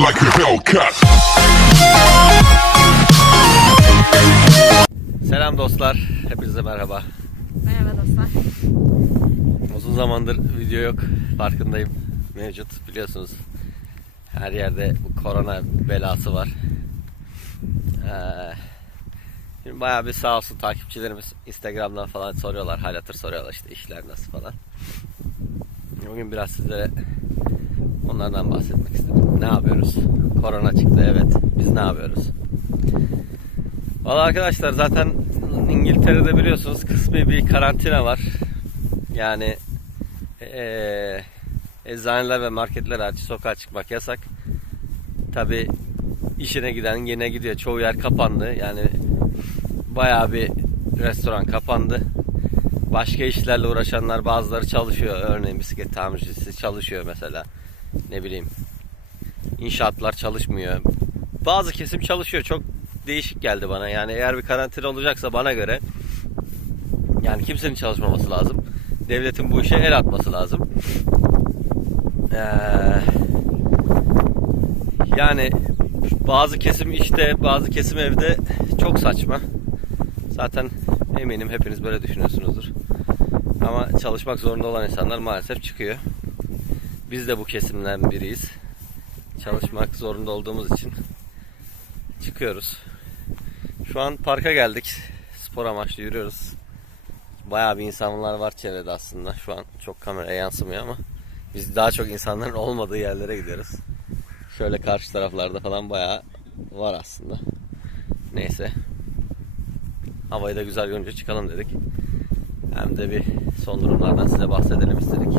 like. Selam dostlar. Hepinize merhaba. Merhaba dostlar. Uzun zamandır video yok. Farkındayım. Mevcut biliyorsunuz. Her yerde bu korona belası var. Ee, şimdi bayağı bir sağ olsun takipçilerimiz Instagram'dan falan soruyorlar. Hal hatır soruyorlar işte işler nasıl falan. Bugün biraz sizlere onlardan bahsetmek istedim. Ne yapıyoruz? Korona çıktı evet. Biz ne yapıyoruz? Valla arkadaşlar zaten İngiltere'de biliyorsunuz kısmi bir karantina var. Yani eee eczaneler ve marketler hariç sokağa çıkmak yasak. Tabi işine giden yine gidiyor. Çoğu yer kapandı. Yani bayağı bir restoran kapandı. Başka işlerle uğraşanlar bazıları çalışıyor. Örneğin bisiklet tamircisi çalışıyor mesela. Ne bileyim inşaatlar çalışmıyor. Bazı kesim çalışıyor. Çok değişik geldi bana. Yani eğer bir karantina olacaksa bana göre yani kimsenin çalışmaması lazım. Devletin bu işe el atması lazım. Ee, yani bazı kesim işte, bazı kesim evde çok saçma. Zaten eminim hepiniz böyle düşünüyorsunuzdur. Ama çalışmak zorunda olan insanlar maalesef çıkıyor. Biz de bu kesimden biriyiz. Çalışmak zorunda olduğumuz için çıkıyoruz. Şu an parka geldik. Spor amaçlı yürüyoruz. Bayağı bir insanlar var çevrede aslında. Şu an çok kameraya yansımıyor ama biz daha çok insanların olmadığı yerlere gidiyoruz. Şöyle karşı taraflarda falan bayağı var aslında. Neyse. Havayı da güzel görünce çıkalım dedik. Hem de bir son durumlardan size bahsedelim istedik.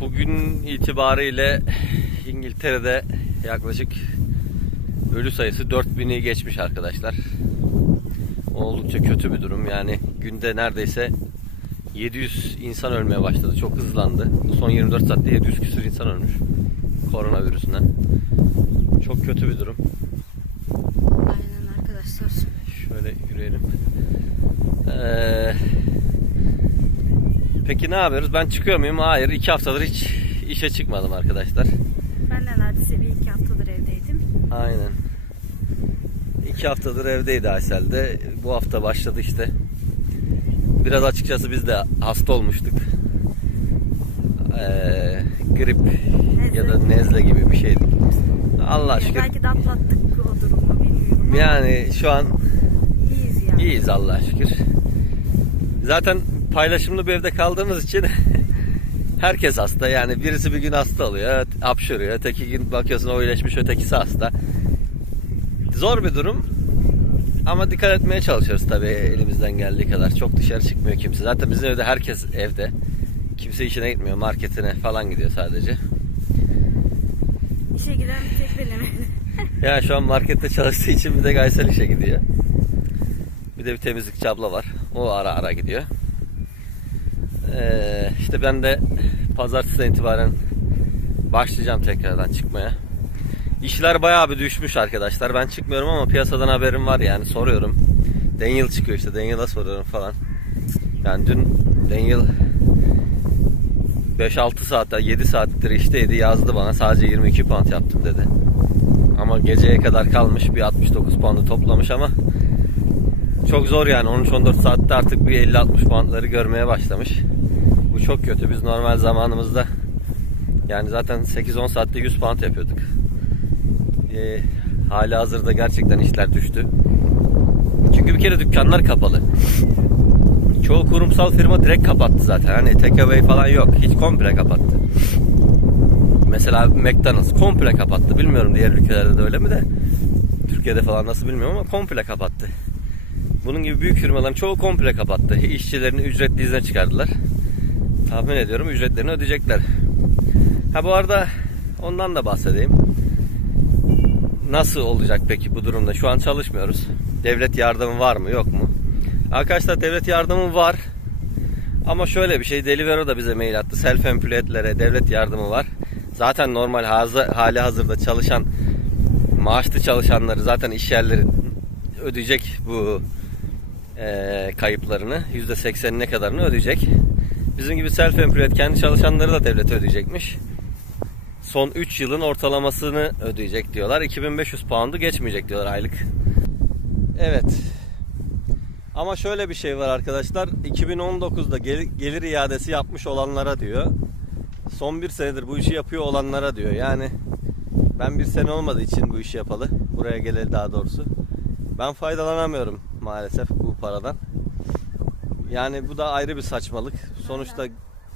Bugün itibariyle İngiltere'de yaklaşık ölü sayısı 4000'i geçmiş arkadaşlar. Oldukça kötü bir durum. Yani günde neredeyse 700 insan ölmeye başladı. Çok hızlandı. Son 24 saatte 700 küsür insan ölmüş. Koronavirüsünden. Çok kötü bir durum. Aynen arkadaşlar. Şöyle yürüyelim. Ee, peki ne yapıyoruz? Ben çıkıyor muyum? Hayır. iki haftadır hiç işe çıkmadım arkadaşlar. Ben de neredeyse bir iki haftadır evdeydim. Aynen. İki haftadır evdeydi Aysel de. Bu hafta başladı işte. Biraz açıkçası biz de hasta olmuştuk. Ee, grip ya da nezle gibi bir şeydi. Allah şükür. Belki de atlattık o durumu bilmiyorum. Yani şu an iyiyiz yani. iyiyiz Allah şükür. Zaten paylaşımlı bir evde kaldığımız için herkes hasta. Yani birisi bir gün hasta oluyor, hapşırıyor. Öteki gün bakıyorsun o iyileşmiş, ötekisi hasta. Zor bir durum. Ama dikkat etmeye çalışıyoruz tabii elimizden geldiği kadar. Çok dışarı çıkmıyor kimse. Zaten bizim evde herkes evde. Kimse işine gitmiyor, marketine falan gidiyor sadece. İşe giden bir tek benim. Ya şu an markette çalıştığı için bir de Gaysel işe gidiyor. Bir de bir temizlikçi abla var. O ara ara gidiyor. Ee, işte ben de pazartesiden itibaren başlayacağım tekrardan çıkmaya. İşler bayağı bir düşmüş arkadaşlar. Ben çıkmıyorum ama piyasadan haberim var yani soruyorum. Daniel çıkıyor işte Daniel'a soruyorum falan. Yani dün Daniel 5-6 saatte 7 saattir işteydi yazdı bana sadece 22 pound yaptım dedi. Ama geceye kadar kalmış bir 69 puanı toplamış ama çok zor yani 13-14 saatte artık bir 50-60 puanları görmeye başlamış. Bu çok kötü. Biz normal zamanımızda yani zaten 8-10 saatte 100 pound yapıyorduk. Ee, hali hazırda gerçekten işler düştü. Çünkü bir kere dükkanlar kapalı. Çoğu kurumsal firma direkt kapattı zaten. Hani takeaway falan yok. Hiç komple kapattı. Mesela McDonald's komple kapattı. Bilmiyorum diğer ülkelerde de öyle mi de. Türkiye'de falan nasıl bilmiyorum ama komple kapattı. Bunun gibi büyük firmaların çoğu komple kapattı. İşçilerini ücretli izne çıkardılar. Tahmin ediyorum ücretlerini ödeyecekler. Ha bu arada ondan da bahsedeyim. Nasıl olacak peki bu durumda? Şu an çalışmıyoruz. Devlet yardımı var mı yok mu? Arkadaşlar devlet yardımı var. Ama şöyle bir şey Deliveroo da bize mail attı. Self employed'lere devlet yardımı var. Zaten normal hali hazırda çalışan maaşlı çalışanları zaten iş yerleri ödeyecek bu e, kayıplarını. %80'ine kadarını ödeyecek. Bizim gibi self employed kendi çalışanları da devlet ödeyecekmiş. son 3 yılın ortalamasını ödeyecek diyorlar. 2500 pound'u geçmeyecek diyorlar aylık. Evet. Ama şöyle bir şey var arkadaşlar. 2019'da gel- gelir iadesi yapmış olanlara diyor. Son bir senedir bu işi yapıyor olanlara diyor. Yani ben bir sene olmadığı için bu işi yapalı. Buraya geleli daha doğrusu. Ben faydalanamıyorum maalesef bu paradan. Yani bu da ayrı bir saçmalık. Sonuçta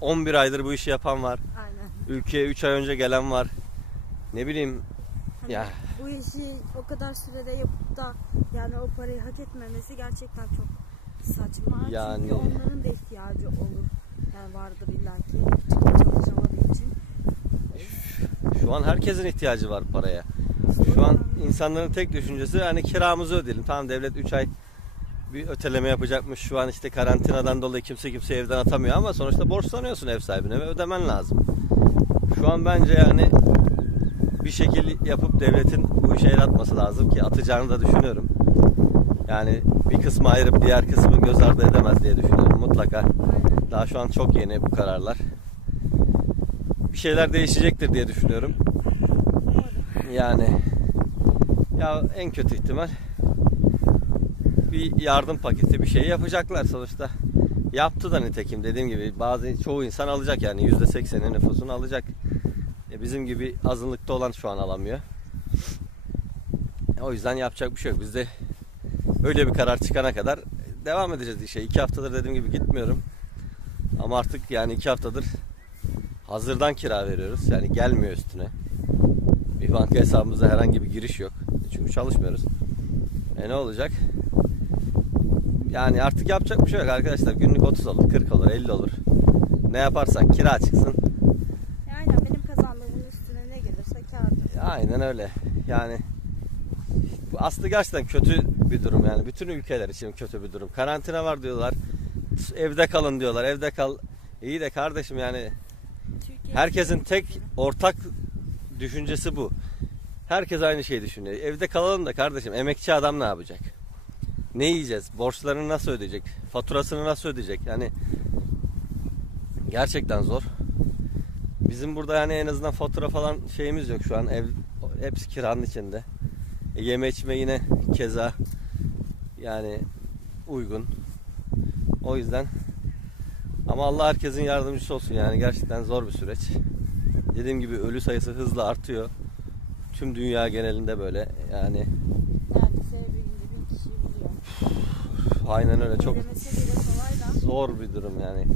11 aydır bu işi yapan var. Aynen. Ülkeye 3 ay önce gelen var. Ne bileyim Hani ya bu işi o kadar sürede yapıp da yani o parayı hak etmemesi gerçekten çok saçma. Yani- Çünkü onların da ihtiyacı olur. Yani vardır illaki çalışamadığı için. şu an herkesin ihtiyacı var paraya. Şu an insanların tek düşüncesi hani kiramızı ödeyelim. Tamam devlet 3 ay bir öteleme yapacakmış. Şu an işte karantinadan dolayı kimse kimse evden atamıyor ama sonuçta borçlanıyorsun ev sahibine ve ödemen lazım. Şu an bence yani bir şekil yapıp devletin bu işe el atması lazım ki atacağını da düşünüyorum. Yani bir kısmı ayırıp diğer kısmı göz ardı edemez diye düşünüyorum mutlaka. Daha şu an çok yeni bu kararlar. Bir şeyler değişecektir diye düşünüyorum. Yani ya en kötü ihtimal bir yardım paketi bir şey yapacaklar sonuçta. Yaptı da nitekim dediğim gibi bazı çoğu insan alacak yani %80'i nüfusunu alacak. E bizim gibi azınlıkta olan şu an alamıyor. E o yüzden yapacak bir şey yok. Biz de öyle bir karar çıkana kadar devam edeceğiz işe. İki haftadır dediğim gibi gitmiyorum. Ama artık yani iki haftadır hazırdan kira veriyoruz. Yani gelmiyor üstüne. Bir banka hesabımızda herhangi bir giriş yok. Çünkü çalışmıyoruz. E ne olacak? Yani artık yapacak bir şey yok arkadaşlar. Günlük 30 olur, 40 olur, 50 olur. Ne yaparsak kira çıksın. Aynen benim kazandığımın üstüne ne gelirse kârdır. Aynen öyle. Yani bu aslında gerçekten kötü bir durum yani. Bütün ülkeler için kötü bir durum. Karantina var diyorlar. Evde kalın diyorlar. Evde kal. İyi de kardeşim yani Türkiye Herkesin tek ortak düşüncesi bu. Herkes aynı şeyi düşünüyor. Evde kalalım da kardeşim emekçi adam ne yapacak? Ne yiyeceğiz? Borçlarını nasıl ödeyecek? Faturasını nasıl ödeyecek? Yani gerçekten zor. Bizim burada yani en azından fatura falan şeyimiz yok şu an. Ev hepsi kiranın içinde. E, yeme içme yine keza yani uygun. O yüzden ama Allah herkesin yardımcısı olsun yani gerçekten zor bir süreç. Dediğim gibi ölü sayısı hızla artıyor. Tüm dünya genelinde böyle yani neredeyse bir günde bin kişi buluyor. Aynen öyle çok zor bir durum yani.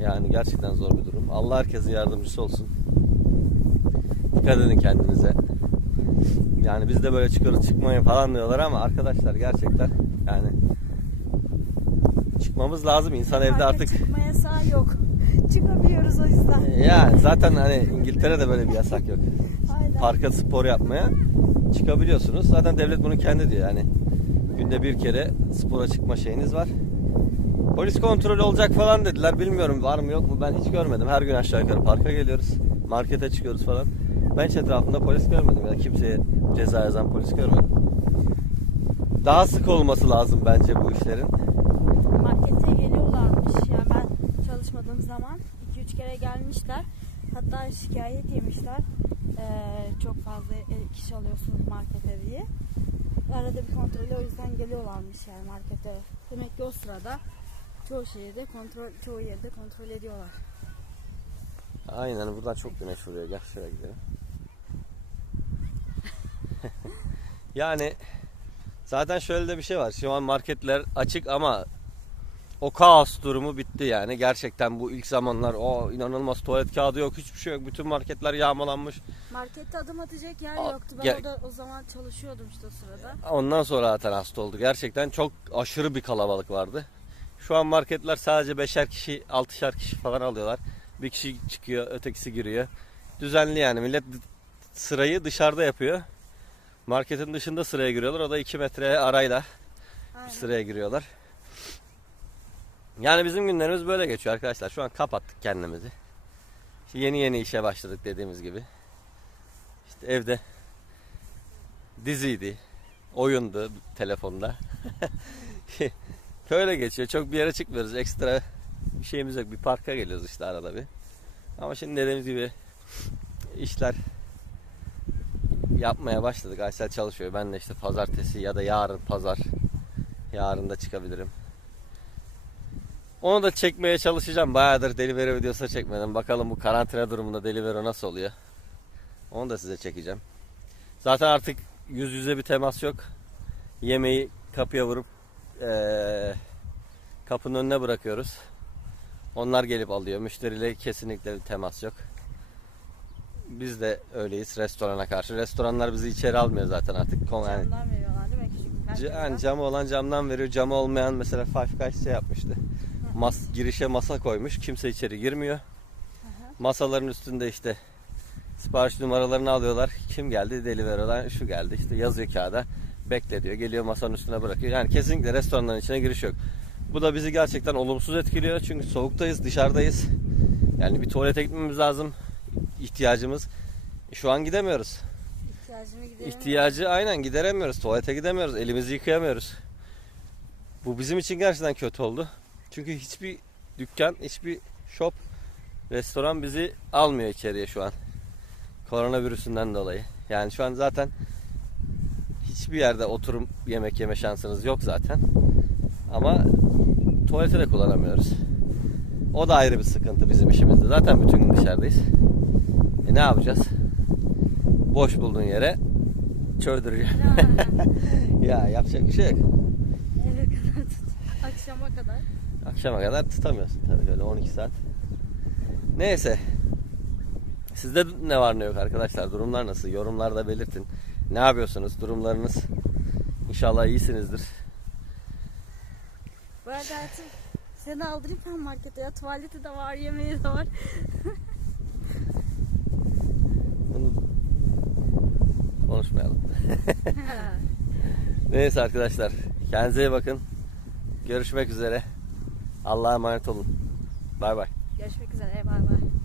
Yani gerçekten zor bir durum. Allah herkesin yardımcısı olsun. Dikkat edin kendinize. Yani biz de böyle çıkıyoruz çıkmayın falan diyorlar ama arkadaşlar gerçekten yani çıkmamız lazım. İnsan evde artık Çıkma yasağı yok. Çıkabiliyoruz o yüzden. yani zaten hani İngiltere'de böyle bir yasak yok. Aynen. parka spor yapmaya çıkabiliyorsunuz. Zaten devlet bunu kendi diyor yani. Günde bir kere spora çıkma şeyiniz var. Polis kontrolü olacak falan dediler. Bilmiyorum var mı yok mu ben hiç görmedim. Her gün aşağı yukarı parka geliyoruz. Markete çıkıyoruz falan. Ben hiç etrafımda polis görmedim. ya kimseye ceza yazan polis görmedim. Daha sık olması lazım bence bu işlerin. Markete geliyorlarmış. Yani ben çalışmadığım zaman 2-3 kere gelmişler. Hatta şikayet yemişler. Ee, çok fazla e, kişi alıyorsunuz markete diye. Arada bir kontrolü o yüzden geliyorlarmış yani markete. Demek ki o sırada çoğu şehirde kontrol, çoğu yerde kontrol ediyorlar. Aynen buradan çok güneş vuruyor. Gel şöyle gidelim. yani zaten şöyle de bir şey var. Şu an marketler açık ama o kaos durumu bitti yani. Gerçekten bu ilk zamanlar o inanılmaz tuvalet kağıdı yok, hiçbir şey yok. Bütün marketler yağmalanmış. Markette adım atacak yer yoktu. Ben gel- orada o zaman çalışıyordum işte o sırada. Ondan sonra zaten hasta oldu. Gerçekten çok aşırı bir kalabalık vardı. Şu an marketler sadece beşer kişi, altışar kişi falan alıyorlar. Bir kişi çıkıyor, ötekisi giriyor. Düzenli yani. Millet sırayı dışarıda yapıyor. Marketin dışında sıraya giriyorlar. O da 2 metre arayla Aynen. sıraya giriyorlar. Yani bizim günlerimiz böyle geçiyor arkadaşlar. Şu an kapattık kendimizi. İşte yeni yeni işe başladık dediğimiz gibi. İşte evde diziydi, oyundu telefonda. Böyle geçiyor. Çok bir yere çıkmıyoruz. Ekstra bir şeyimiz yok. Bir parka geliyoruz işte arada bir. Ama şimdi dediğimiz gibi işler yapmaya başladık. Aysel çalışıyor. Ben de işte pazartesi ya da yarın pazar. Yarın da çıkabilirim. Onu da çekmeye çalışacağım. Bayağıdır Delivery videosu çekmedim. Bakalım bu karantina durumunda Delivery nasıl oluyor. Onu da size çekeceğim. Zaten artık yüz yüze bir temas yok. Yemeği kapıya vurup eee, kapının önüne bırakıyoruz. Onlar gelip alıyor. Müşteriyle kesinlikle bir temas yok. Biz de öyleyiz restorana karşı. Restoranlar bizi içeri almıyor zaten artık. Kon- Yani, Camdan veriyorlar değil mi? Küçük yani camı olan camdan veriyor. Camı olmayan mesela Five Guys şey yapmıştı. Mas, girişe masa koymuş. Kimse içeri girmiyor. Masaların üstünde işte sipariş numaralarını alıyorlar. Kim geldi? Delivery'den şu geldi. İşte yazıyor kağıda. Bekle diyor. Geliyor masanın üstüne bırakıyor. Yani kesinlikle restoranların içine giriş yok. Bu da bizi gerçekten olumsuz etkiliyor. Çünkü soğuktayız, dışarıdayız. Yani bir tuvalete gitmemiz lazım. İhtiyacımız. Şu an gidemiyoruz. İhtiyacını. İhtiyacı aynen gideremiyoruz. Tuvalete gidemiyoruz. Elimizi yıkayamıyoruz. Bu bizim için gerçekten kötü oldu. Çünkü hiçbir dükkan, hiçbir shop, restoran bizi almıyor içeriye şu an. Koronavirüsünden dolayı. Yani şu an zaten hiçbir yerde oturum yemek yeme şansınız yok zaten. Ama tuvaleti de kullanamıyoruz. O da ayrı bir sıkıntı bizim işimizde. Zaten bütün gün dışarıdayız. E ne yapacağız? Boş bulduğun yere çöldüreceğim. ya yapacak bir şey yok. Eve kadar tut. Akşama kadar. Akşama kadar tutamıyorsun tabii öyle 12 saat. Neyse. Sizde ne var ne yok arkadaşlar? Durumlar nasıl? Yorumlarda belirtin. Ne yapıyorsunuz? Durumlarınız İnşallah iyisinizdir. Bu arada hayatım seni aldırayım ben markete ya. Tuvaleti de var, yemeği de var. Bunu konuşmayalım. Neyse arkadaşlar. Kendinize iyi bakın. Görüşmek üzere. Allah'a emanet olun. Bay bay. Görüşmek üzere. Bay bay.